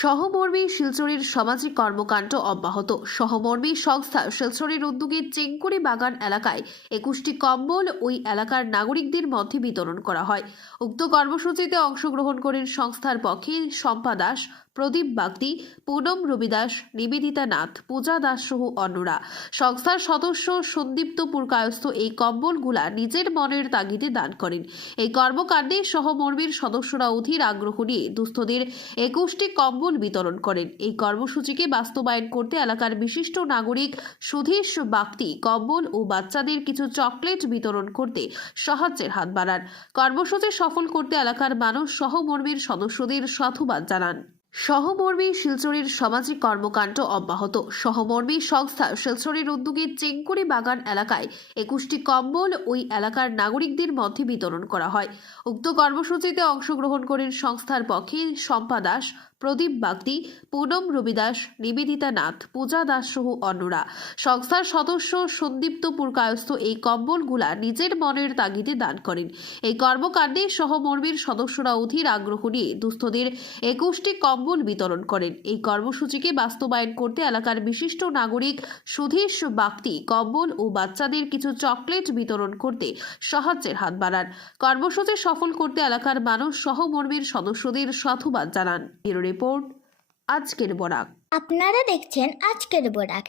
সহমর্মী শিলচরের সামাজিক কর্মকাণ্ড অব্যাহত। সহমর্মী সংস্থা শিলচরের উদ্যোগে চেঙ্কুরি বাগান এলাকায় 21টি কম্বল ওই এলাকার নাগরিকদের মধ্যে বিতরণ করা হয়। উক্ত কর্মসূচিতে অংশগ্রহণ করেন সংস্থার পক্ষে শম্পা দাস, প্রদীপ বাগদি, পুনম রবিদাস, নিবেদিতা নাথ, পূজা দাস সহ অন্যরা। সংস্থার সদস্য সন্দীপ্ত পুরকায়স্থ এই কম্বলগুলা নিজের মনের তাগিদে দান করেন। এই কর্মকাণ্ডে সহমর্মীর সদস্যরা অধীর আগ্রহ নিয়ে দুস্থদের 21টি কম্বল বিতরণ করেন। এই কর্মসূচিকে বাস্তবায়ন করতে এলাকার বিশিষ্ট নাগরিক সুধীশ বাগদি কম্বল ও বাচ্চাদের কিছু চকলেট বিতরণ করতে সাহায্যের হাত বাড়ান। কর্মসূচি সফল করতে এলাকার মানুষ সহমর্মীর সদস্যদের সাধুবাদ জানান। সহমর্মী শিলচরের সামাজিক কর্মকাণ্ড অব্যাহত। সহমর্মী সংস্থা শিলচরের উদ্যোগে চেঙ্কুরি বাগান এলাকায় 21টি কম্বল ওই এলাকার নাগরিকদের মধ্যে বিতরণ করা হয়। উক্ত কর্মসূচিতে অংশগ্রহণ করেন সংস্থার পক্ষে শম্পা দাস, প্রদীপ বাগদি, পুনম রবিদাস, নিবেদিতা নাথ, পূজা দাস সহ অন্যরা। সংস্থার সদস্য সন্দীপ্ত পুরকায়স্থ এই কম্বলগুলা নিজের মনের তাগিদে দান করেন। এই কর্মকাণ্ডে সহমর্মীর সদস্যরা অধীর আগ্রহ নিয়ে দুস্থদের 21টি কম্বল বিতরণ করেন। এই কর্মসূচিকে বাস্তবায়ন করতে এলাকার বিশিষ্ট নাগরিক সুধীশ বাগদি কম্বল ও বাচ্চাদের কিছু চকলেট বিতরণ করতে সাহায্যের হাত বাড়ান। কর্মসূচি সফল করতে এলাকার মানুষ সহমর্মীর সদস্যদের সাধুবাদ জানান। ব্যুরো রিপোর্ট, আজকের বরাক। আপনারা দেখছেন আজকের বরাক।